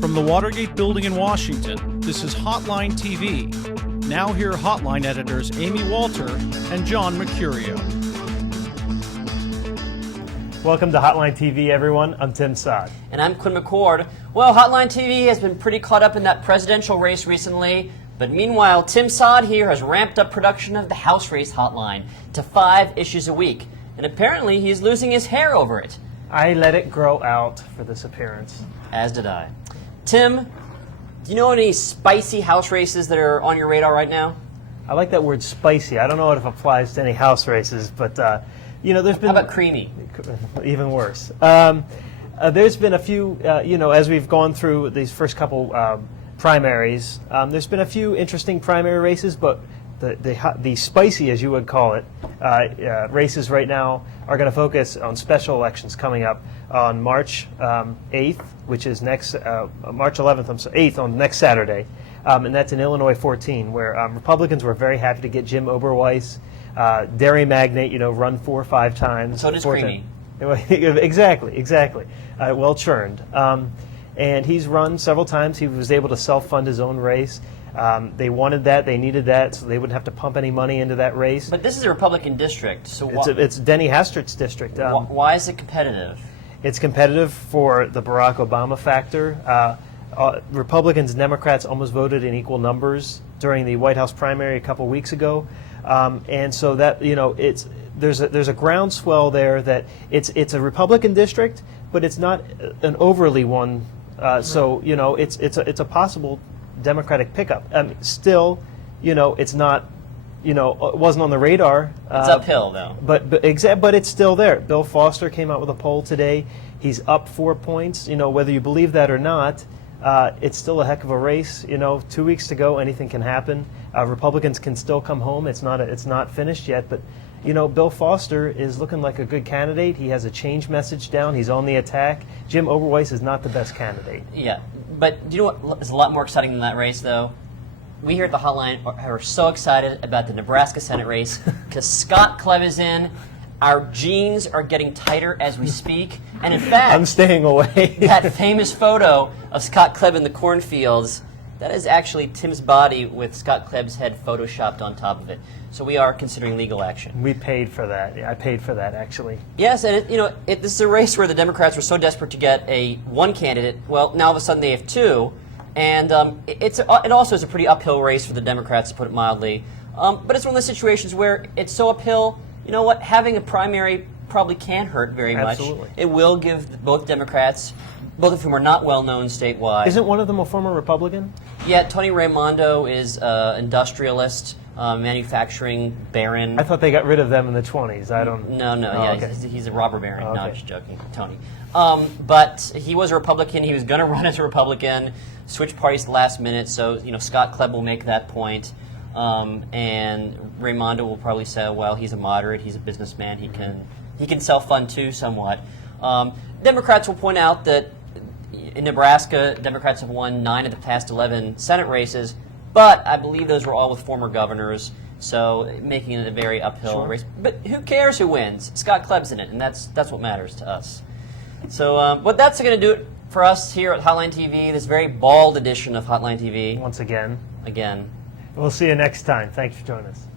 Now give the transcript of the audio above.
From the Watergate building in Washington, this is Hotline TV. Now here are Hotline editors Amy Walter and John Mercurio. Welcome to Hotline TV, everyone. I'm Tim Sahd. And I'm Quinn McCord. Well, Hotline TV has been pretty caught up in that presidential race recently, but meanwhile, Tim Sahd here has ramped up production of the House Race Hotline to 5 issues a week, and apparently he's losing his hair over it. I let it grow out for this appearance. As did I. Tim, do you know any spicy house races that are on your radar right now? I like that word spicy. I don't know if it applies to any house races, but you know, there's been... How about creamy? Even worse. There's been a few, you know, as we've gone through these first couple primaries, there's been a few interesting primary races, but the spicy, as you would call it, races right now are going to focus on special elections coming up on March 8th, which is next, March 11th, 8th on next Saturday, and that's in Illinois 14, where Republicans were very happy to get Jim Oberweis, dairy magnate, you know, run 4 or 5 times. So does Creamy. Exactly. Well churned. And he's run several times. He was able to self-fund his own race. They wanted that. They needed that, so they wouldn't have to pump any money into that race. But this is a Republican district, so it's Denny Hastert's district. Why is it competitive? It's competitive for the Barack Obama factor. Republicans and Democrats almost voted in equal numbers during the White House primary a couple weeks ago, and so that, you know, there's a groundswell there that it's a Republican district, but it's not an overly one. So, you know, it's a possible Democratic pickup. Still, you know, it's not, you know, it wasn't on the radar. It's uphill, though. But it's still there. Bill Foster came out with a poll today. He's up 4 points. You know, whether you believe that or not, it's still a heck of a race. You know, 2 weeks to go, anything can happen. Republicans can still come home. It's not finished yet, but you know, Bill Foster is looking like a good candidate. He has a change message down. He's on the attack. Jim Oberweis is not the best candidate. Yeah, but do you know what is a lot more exciting than that race, though? We here at the Hotline are so excited about the Nebraska Senate race because Scott Klebb is in. Our jeans are getting tighter as we speak. And in fact, I'm staying away. That famous photo of Scott Klebb in the cornfields, that is actually Tim's body with Scott Klebb's head photoshopped on top of it. So we are considering legal action. We paid for that. Yeah, I paid for that, actually. Yes, and this is a race where the Democrats were so desperate to get one candidate. Well, now all of a sudden they have 2, and it also is a pretty uphill race for the Democrats, to put it mildly. But it's one of those situations where it's so uphill. You know what? Having a primary probably can't hurt very much. Absolutely. It will give both Democrats, both of whom are not well known statewide. Isn't one of them a former Republican? Yeah, Tony Raimondo is industrialist. Manufacturing baron. I thought they got rid of them in the 20s. I don't. No. Oh, yeah, okay. he's a robber baron. Oh, No, okay. I'm just joking, Tony. But he was a Republican. He was going to run as a Republican. Switched parties at the last minute. So Scott Klebb will make that point, and Raimondo will probably say, well, he's a moderate. He's a businessman. He can self-fund too, somewhat. Democrats will point out that in Nebraska, Democrats have won 9 of the past 11 Senate races. But I believe those were all with former governors, so making it a very uphill race. But who cares who wins? Scott Klebb's in it, and that's what matters to us. So, but that's going to do it for us here at Hotline TV, this very bald edition of Hotline TV. Once again. Again. We'll see you next time. Thanks for joining us.